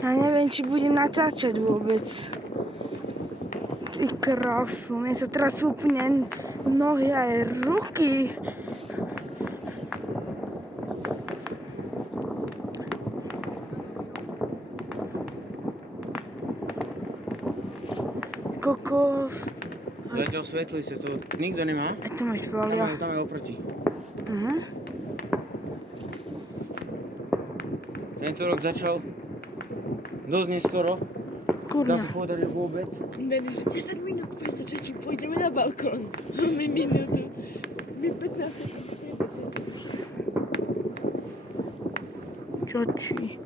Ja neviem, či budem natáčať vôbec. Ty krásu, mne sa teraz úplne nohy aj ruky. Kokos. Zatiaľ svetlice, to nikto nemá. A to máš pravia. Tam je oproti. Tento rok začal dosť neskoro. Dá Kurňa. sa povedať, že vôbec. Dani, že 10 minút prečo, či pôjdeme na balkón. Máme minútu. My 15 sekúnd. Čoči.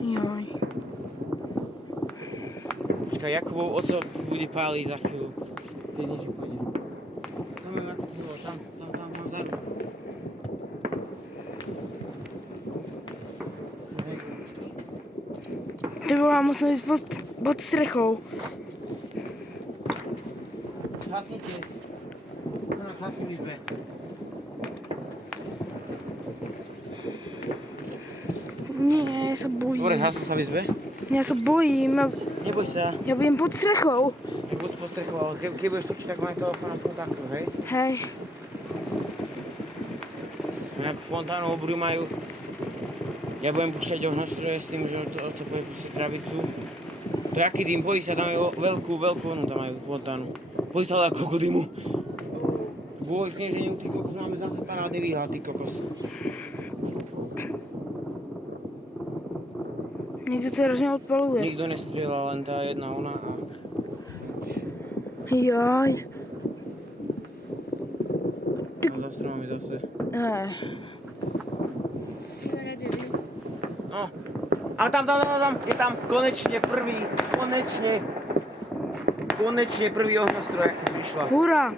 Joj. Počkaj, Jakubov oco bude páliť za chvíľu. Keď niečo pôjde. Tam je ako ty bol, tam vzadu. Ty volá, musím ísť pod strechou. Hasnite. Hasni v izbe. Nie, ja sa bojím. Dobre, hasni sa v izbe? Ja sa bojím. Neboj sa. Ja budem pod strechou. Nebuď postrechov, ale keď budeš točiť, tak maj telefón aspoň takto, hej? Hej. Nejakú fontánu obru majú. Ja budem púšťať ohňostroje s tým, že to bude pustiť krabicu. To je aký dým, bojí sa, tam je veľkú onu, tam majú fontánu. Bojí sa ale koľko dymu. Kvôli sneženiu, ty kokos, máme zase parády výhľad, ty kokos. Nikto teraz neodpaluje. Nikto nestrieľa, len tá jedna ona a... Jaj. No, za stromami zase. Ste sa radili? No. A tam, je tam konečne prvý, konečne prvý ohňostroj, jak si prišla. Hurá.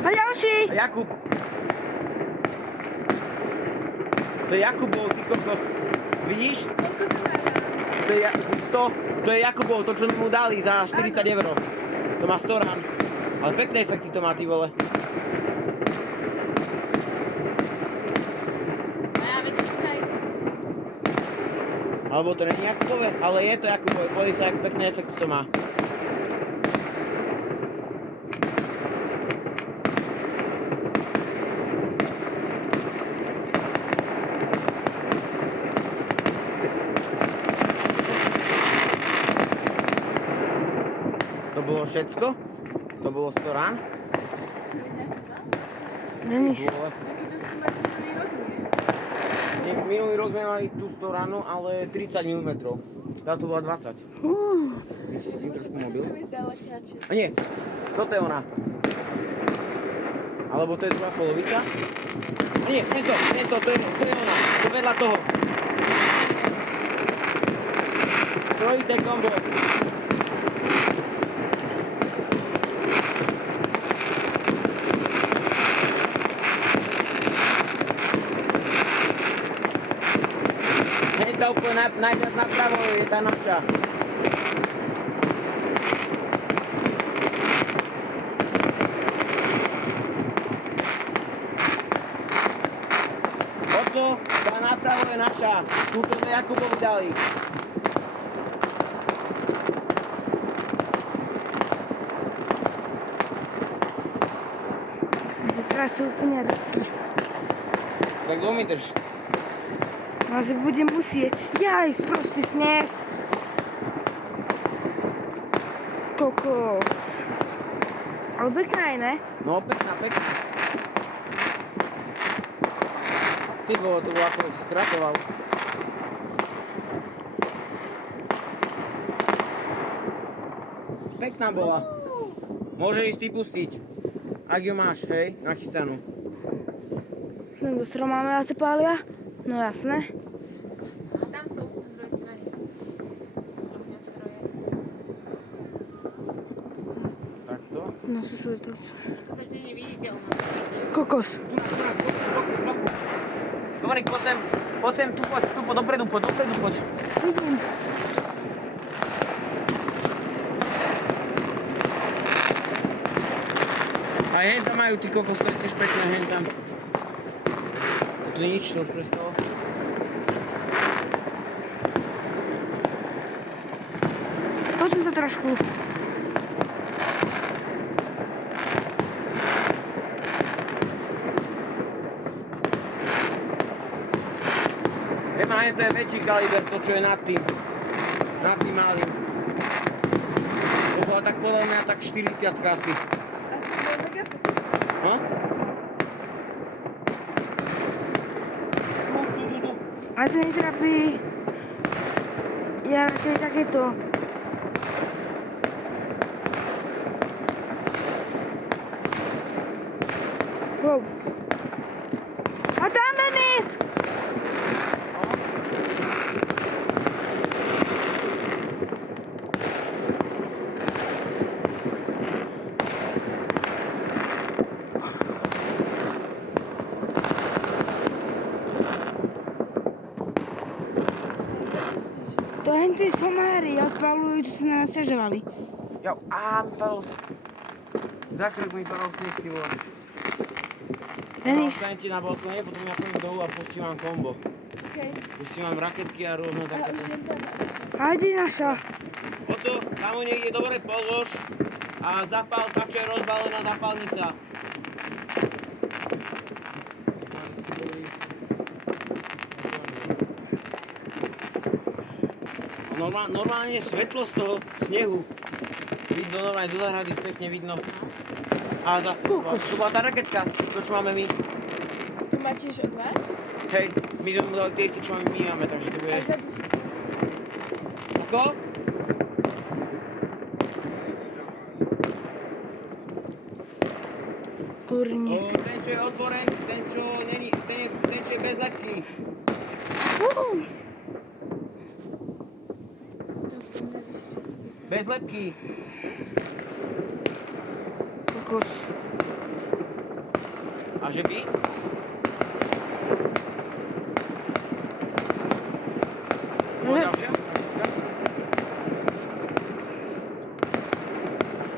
A ďalší. A Jakub. To je Jakubov, ty kokos. Vidíš? Koľko to má? To je Jakubov, to čo mu dali za 40 €. To má 100 rán. Ale pekné efekty to má, ty vole. A ja veď čakaj. Alebo to není Jakubové, ale je to Jakubové. Podri sa, jak pekné efekty to má. To bolo všetko? To bolo 100 rán? Si vedia, ako mal? Není. Vole. Takýto ste mali minulý rok, nie? Minulý rok sme mali tú 100 ránu, ale 30 mm. Tá to bola 20. Vidíš si s tým trošku mobil? To sa mi zdala kratšie. A nie, toto je ona. Alebo to je druhá polovica. A nie, tento, to je ona. To je vedľa toho. Trojité kombo. Hej, to úplne najviac napravo je tá naša. Oco, tá napravo je naša. Túto sme Jakubovi dali. Teraz sú úplne ruky. Tak kto mi drž? No, že budem musieť. Jaj, sprostý sneh. Kokos. Ale pekná je, ne? No, pekná. Ty bolo, to bolo ako skratoval. Pekná bola. Môže ísť ty pustiť. Ak ju máš, hej, nachystanú. Ten do stroma máme asi pália? No jasné. A tam sú na druhej strane. Ohňostroje. Takto. No sú svetovce. To tak nie je viditeľné. Kokos. Dominik, poď sem, tu poď, dopredu poď. Vidím. A A hen tam majú, ty kokos, to je tiež pekné, hen tam. A tu nič, to už prestalo. Poďme sa trošku. Ema, hen to je väčší kaliber, to čo je nad tým. Nad tým malým. To bola tak podľa mňa tak 40 asi. No? Tu. Ale to netrapí. Ja radšej takéto. Wow. A tam Denis! To jen ty somári odpalujú, čo sa na nás sťažovali. Jo, mi padol... Zakrk mi padol sneh, ty vole. Denis, Ostanem ti na balkóne, potom ja pôjdem dolu a pustím vám kombo. Okay. Pustím vám raketky a rôzne A také. už jen tam navyše. hajde naša. Oco, tam ho niekde dobre polož a zapál, čo je rozbalená zapálnica. Normálne je svetlo z toho snehu. Vidno normálne do zahrady, pekne vidno. A zase, to bola tá raketka, to čo máme my. To má tiež od vás? Hej, my sme mu dali tie isté, čo my máme, takže to bude... Aj za dušu. Ako? Kurník. Ten, čo je otvorený, ten, čo je bez lepky. Bez lepky. Kokos. A že by?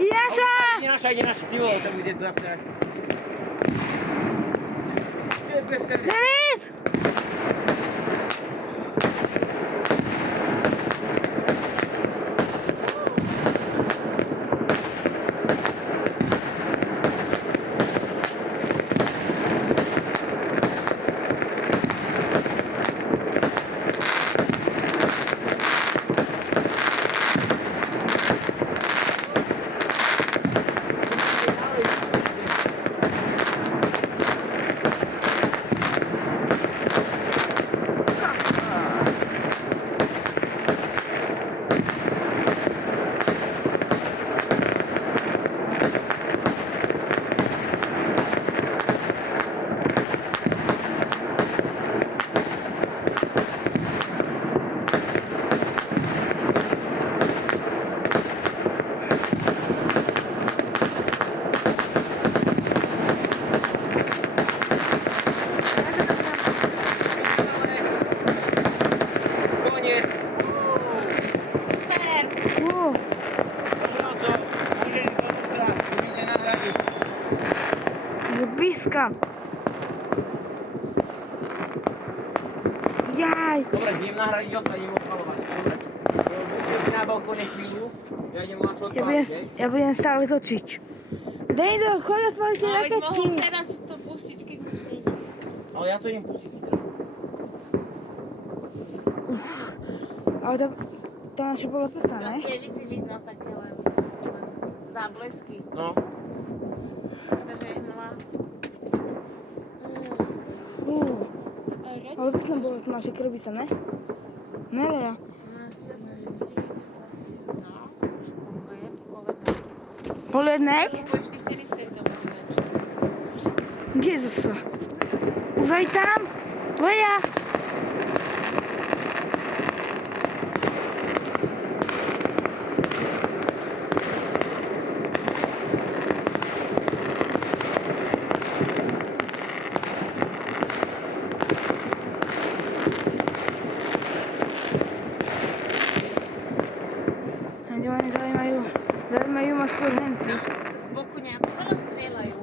Jaša! Ide naša, ty vole, tam ide zase. To je bez srdca. Denis! Koniec. Super! Wow. No co, môže ísť dovnútra, idete nahradiť. Je blízka. Jaj. Dobre, idem nahradiť okna, idem odpalovať. Dobre. Buďte si na balkóne chvíľu, ja idem na čo odpaliť, hej? Ja budem stále točiť. Deniso, choď odpaliť tie No, veď raketky. mohol teraz to pustiť, keď mi nejde. Ale ja to idem pustiť zítra. Ale tá naša bola pekná, Do ne? prievidzi vidno také len záblesky. No. Takže jednola. Ale pekná bola to naša krbica, ne? Ne, Lea? Polednek? Budeš v tých teniskách tam Kde zase? Už aj tam? Lea? Zaujímajú ma skôr henty. Z boku nejako veľa strieľajú.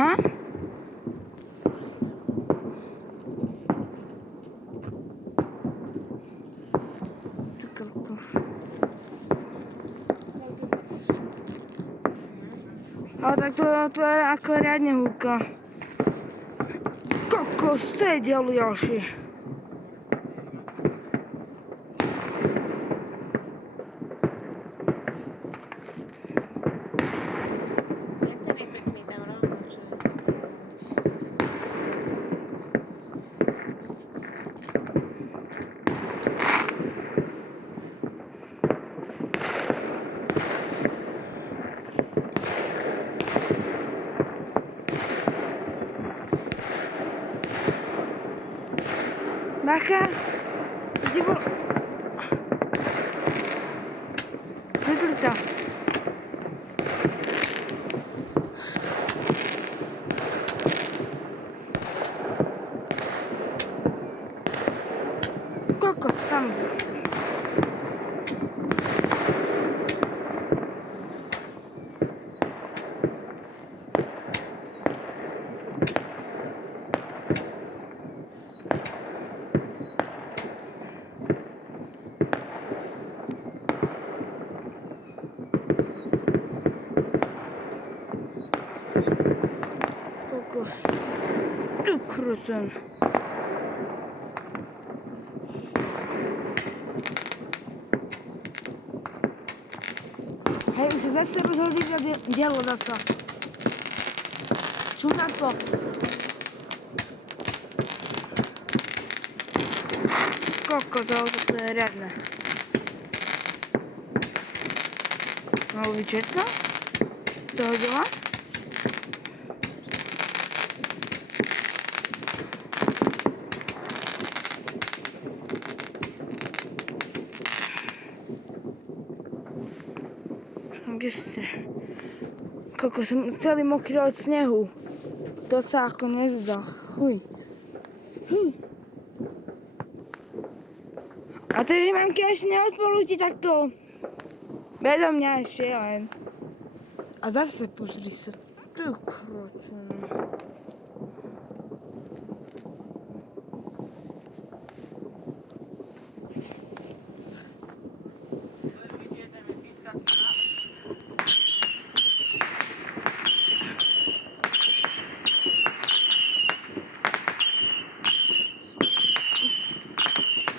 Ha? Ty kokos. Ale tak to je ako riadne húka. Kokos, to je ďalší. Jak ten je pekný tam ráno, čo je. Bacha! Kde bol? Vytlica. Kokos, tam zase. Kokos. Tu krutен. Hej, už sa zase rozhodli na dielo zasa. Čo na to? Kokos, to je riadne. Malo byť všetko? Z toho diela? Kde ste? Kokos, som celý mokrý od snehu. To sa ako nezdá. Chuj. A to, že mamky ešte neodpolúti takto. Bedo mňa ešte len. A zase pozri sa. Tu krotno.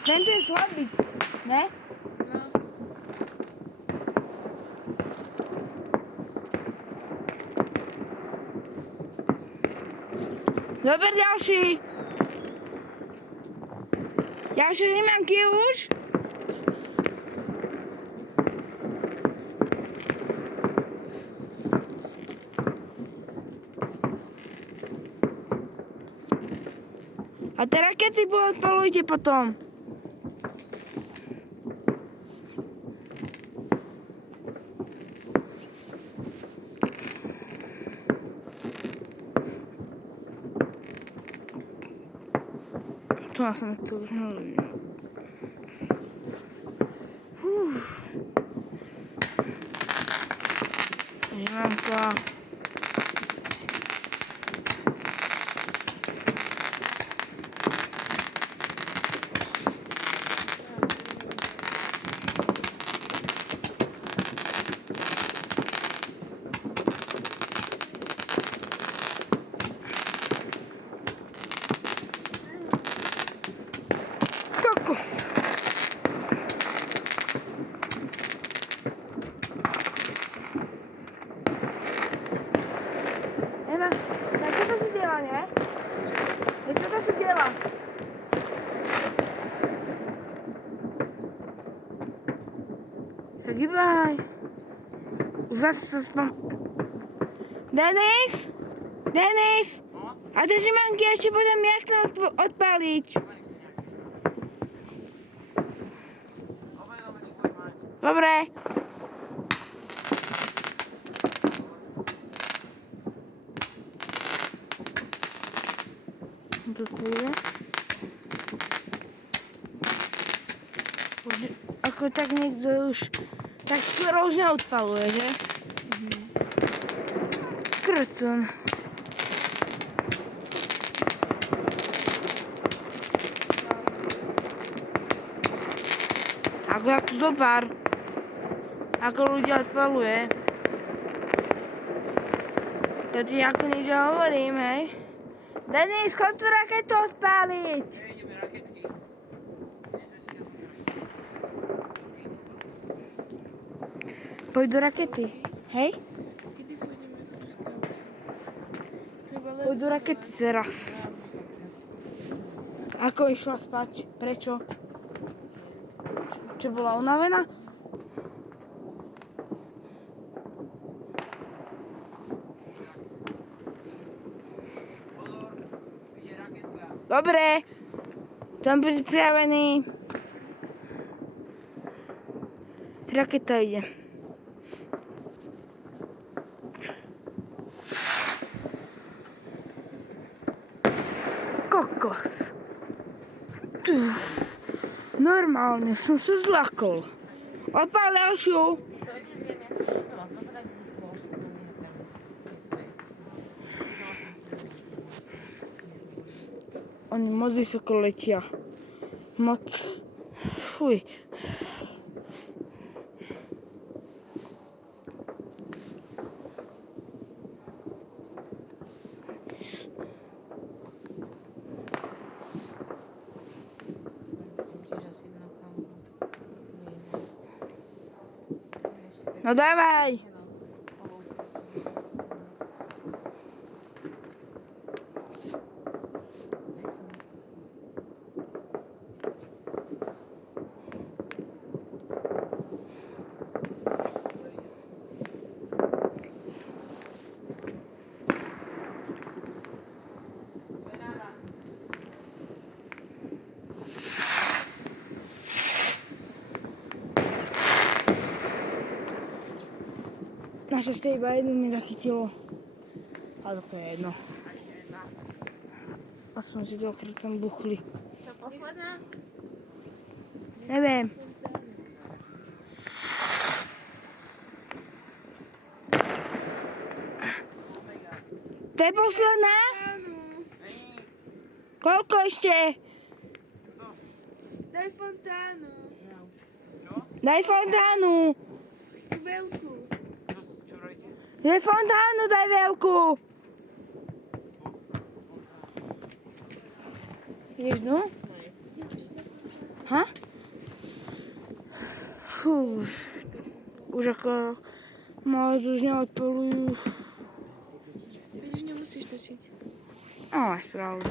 Tento je slabý, ne? No. Dober ďalší. Ďalšie římanky už? A tie rakety odpalujte potom. To ja som to už nevedel. Živanka. Kokos. Ema, tak toto si dělá, ne? Tak toto si dělá. Tak hýbaj. Už zase sa spam... Denis? Denis? A tie žimanky ešte budem jak to odpaliť. Dobre. Tu chvíľa. Ako tak niekto už tak skoro už neodpaluje, že? Krtun. Ako ja tu zopár. Ako ľudia odpaluje. To ti ako nič hovorím, hej. Denis, chod tú raketu odpáliť. Ideme raketky. Poď do rakety. Hej? Kedy pôjdeme prskávať? Treba len... Poď do rakety teraz. Ako išla spať? Prečo? Čo bola unavená? Pozor, ide raketka. Dobre. Som pripravený. Raketa ide. Kokos. Normálne som sa zlakol. Odpál ďalšiu. To neviem, ja som chcela zobrať plošku, Oni moc vysoko letia. Moc. Fuj. No dávaj. Našťastie iba jednu mi zachytilo. Ale to je jedno. Aspoň si dvakrát tam buchli. To posledná? Neviem. To je posledná? Koľko ešte? Daj fontánu. Daj fontánu. Tú veľkú. Čo robíte? Daj fontánu, daj veľkú. Ideš dnu? Ha? Fú. Už ako moc už neodpolujú. Veď už nemusíš točiť. Máš pravdu.